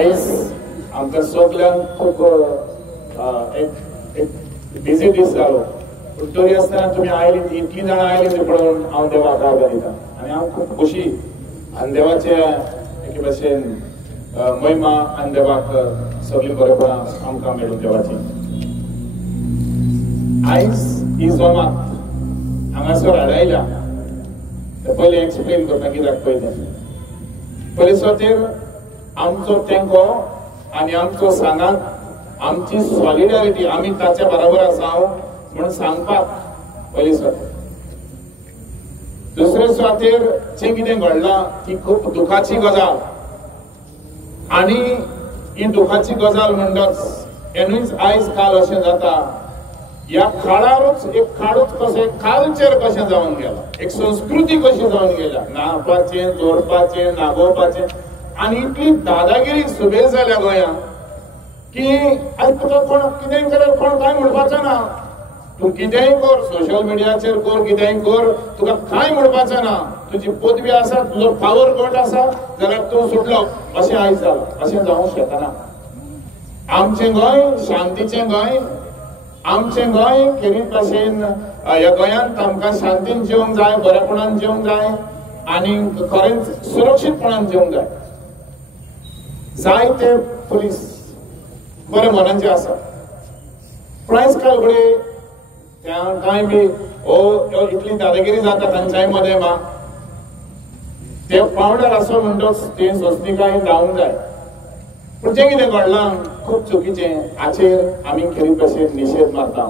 आमकां सगळ्यांक खूप एक बिजी दीस जालो पूण तरी आसतना तुमी आयली इतली जाणां आयली ते पळोवन हांव देवाक आभार दिता आनी हांव खूब खोशी आनी देवाचे एके भाशेन महिमा आनी देवाक सगळी बरेपणां आमकां मेळून देवाची आयज इजोमाक हांगासर हाडायल्या ते पयलीं एक्सप्लेन करता कित्याक पयलीं सुवातेर आमचो तेंको आनी आमचो सांगात आमची सॉलिडारिटी आमी ताच्या बरोबर आसा म्हणून सांगपाक पयलीं सुवातेर दुसरे सुवातेर जें कितें घडलां ती खूब दुखाची गजाल आनी ही दुखाची गजाल म्हणटच एनुच आयज काल अशें जाता ह्या काळारूच एक काळूच कशें कल्चर कशें जावन गेला एक संस्कृती कशी जावन गेल्या नाचपाचें जोडपाचें नागोवपाचें आनी इतली दादागिरी सुबेज जाल्या गोंयांत की आयज तुका कोण कितेंय केल्यार कोण कांय म्हणपाचो ना तूं कितेंय कर सोशल मिडियाचेर कर कितेंय कर तुका कांय म्हणपाचें ना तुजी पदवी आसा तुजो पावर कोट आसा जाल्यार तूं सुटलो अशें आयज जालां अशें जावंक शकना आमचें गोंय शांतीचें गोंय आमचें गोंय खेरीत भाशेन ह्या गोंयांत आमकां शांतीन जिवंक जाय बरेपणान जिवंक जाय आनी खरेंच सुरक्षीतपणान जिवंक जाय जायते पुलीस बरे मनांचे आसा पूण आयज काल फुडें त्या कांय बी इतली दादागिरी जाता तांच्याय मदें मा ते पावंड्यार आसो म्हणटच ते सोंसणीकाय जावंक जाय पूण जें कितें घडलां खूब चुकीचें हाचेर आमी खेरीत भाशेन निशेध मारता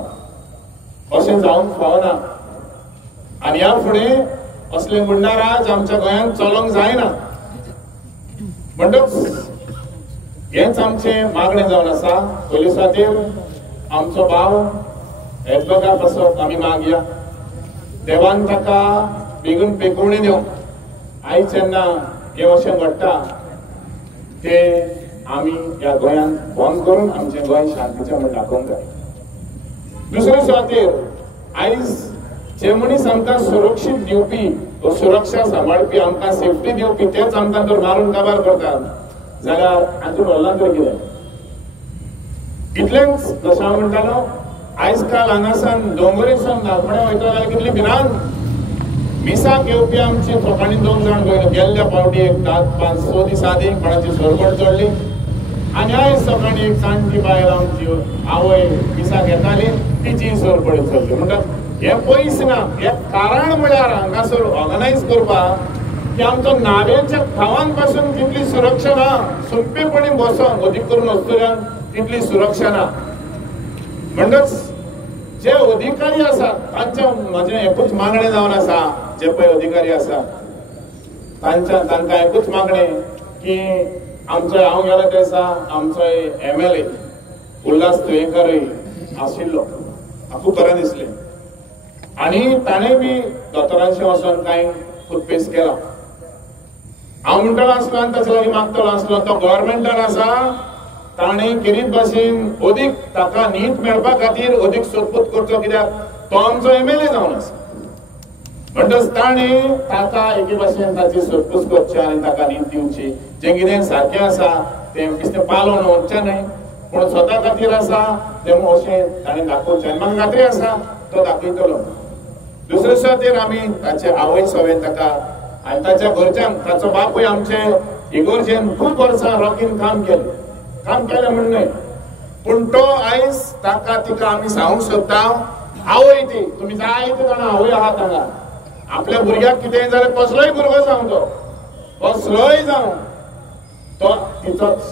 अशें जावंक फावना आनी ह्या फुडें असले गुंडाराज आमच्या गोंयांत चलोंक जायना म्हणटच हेच आमचें मागणें जावन आसा पयले सुवातेर आमचो भाव येजबगा पासत आमी मागया देवान ताका बेगीन पेकवणी दिवंक आयज जेन्ना हें अशें घडटा तें आमी ह्या गोंयांत बंद करून आमचें गोंय शांतीचें म्हूण दाखोवंक जाय दुसरे सुवातेर आयज जे मनीस आमकां सुरक्षीत दिवपी वा सुरक्षा सांबाळपी आमकां सेफ्टी दिवपी तेच आमकां जर मारून काबार करतात जाल्यार हातूंत व्हरलां तर कितें इतलेंच जशें हांव म्हणटालो आयज काल हांगासान दोंगरेसान नागपणे वयता जाल्यार कितली भिरांत मिसाक येवपी आमची लोकांनी 2 जाण गेल्ल्या फावटी एक 5-6 दीस आदी कोणाची सोरबड चडली आनी आयज सकाळीं एक जाणटी बायल आमची आवय मिसाक येताली तिची सोरबड चडली म्हणटात हें पयस ना हें कारण म्हळ्यार हांगासर ऑर्गनायज करपाक की आमचो नावेच्या गांवांत पासून तितली सुरक्षा ना सोंपेपणी बसोंक अदीक करून वस्तुऱ्यांक तितली सुरक्षा ना म्हणटच जे अधिकारी आसात तांच्या म्हजें एकूच मागणें जावन आसा जे पळय अधिकारी आसा तांकां एकूच मागणें की आमचो हांव गेल्या दिसा आमचो MLA उल्हास तुयेंकरय आशिल्लो म्हाका खूब बरें दिसलें आनी ताणें बी दोतोरांचें वचोन कांय खुदपेस केला हांव म्हणटलो आसलो आनी ताचे लागीं मागतलो आसलो तो गव्हर्मेंटान आसा ताणें खेरीत भाशेन अदीक ताका न्हीद मेळपा खातीर अदीक सोदपूत करचो कित्याक तो आमचो MLA जावन आसा म्हणटच ताणें ताका एके भाशेन ताची सोदपूत करची आनी ताका न्हीद दिवची जें कितें सारकें आसा तें बेश्टें पालोवन व्हरचें न्हय पूण स्वता खातीर आसा तें अशें ताणें दाखोवचें आनी म्हाका खात्री आसा तो दाखयतलो दुसरे सुवातेर आमी ताचे आवय सवेन ताका आनी ताच्या घरच्यांक ताचो बापूय आमचे इगोर्जेन खूब वर्सां रॉकीन काम केलें म्हण न्हय पूण तो आयज ताका तिका आमी सांगूंक सोदता आवय ती तुमी जायते जाणां आवय आहात हांगा आपल्या भुरग्याक कितेंय जाल्यार कसलोय भुरगो जावं तो कसलोय जावं तो तिचोच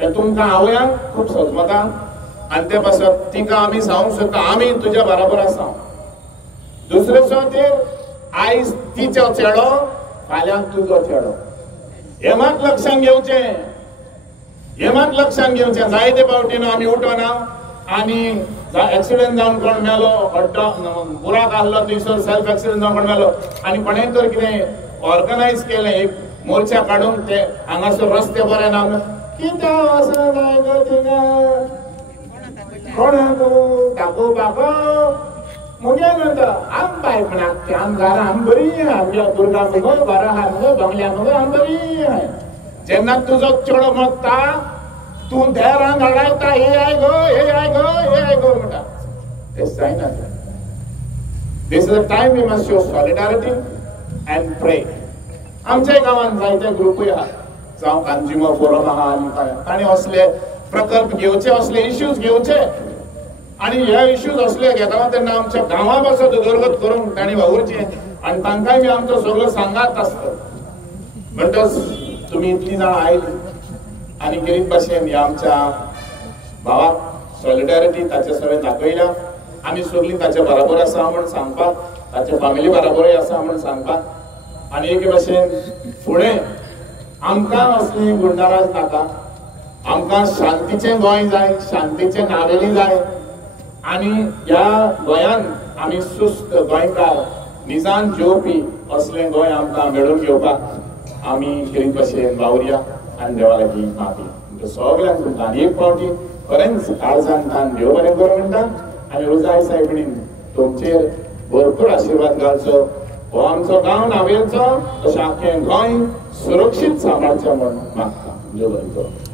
हें तुमकां आवयांक खूब सजमता आनी ते पासत तिका आमी सांगूंक सोदता आमी तुज्या बराबर आसा दुसरे सुवातेर आयज तिचो चेडो फाल्यां तुजो चेडो हें मात लक्षांत घेवचें जायते फावटीन आमी उठोना आनी एक्सिडेंट जावन कोण मेलो बुराक आहलो थंयसर सेल्फ एक्सिडेंट जावन कोण मेलो आनी कोणें तर कितें ऑर्गनायज केलें एक मोर्चा काडून ते हांगासर रस्ते बरे ना कित्या वचना जाय गो थिंगा कोणाक दाखोवपाक मुगे म्हणटा आम बाय म्हणा आम घरां आम बरी आमच्या दुर्गा मुगो घरां आहा मुगो बंगल्या मुगो आम बरी जेन्ना तुजो चेडो मरता तूं देरान धाडायता हे आय गो हे आय गो हे आय गो म्हणटा ते जायना. This is a time we must show solidarity and pray. आमच्या गावात जायते ग्रुपूय आहात, जावं कंज्युमर फोरम आहा आनी काय ताणी असले प्रकल्प घेवचे, असले इश्यूज घेवचे आणि ह्या इश्यूज असले घेता तेन्ना आमच्या गांवा पासून उदरगत करून ताणी वावरचे आणि तांकांय बी आमचो सगळो सांगात आसता. म्हणटच तुम्ही इतली जाण आयली आणि गरीब भाशेन ह्या आमच्या भावाक सॉलिडारिटी ताचे सगळे दाखयल्या. आमी सगळीं ताचे बराबर आसा म्हण सांगपाक, ताचे फॅमिली बराबरूय आसा म्हण सांगपाक आणि एक भाशेन फुडें आमकां असली गुंडाराज नाका. आमकां शांतीचें गोंय जाय, शांतीचें नावेली जाय आणि ह्या गोंयान आमी सुस्त गोंयकार निजान जेवपी असलें गोंय आमकां मेळून घेवपाक आमी गरीब भाशेन वावुरया आनी देवा लागीं मागया. सगळ्यांक तुमकां आनी एक फावटी खरेंच काळजान तान देव बरें करूं म्हणटा आणि रोजाई साहेबीन तुमचेर भरपूर आशीर्वाद घालचो. हो आमचो गांव नावेलचो, तशें आख्खें गोंय सुरक्षीत सांबाळचें म्हण मागता. देव बरें करूं.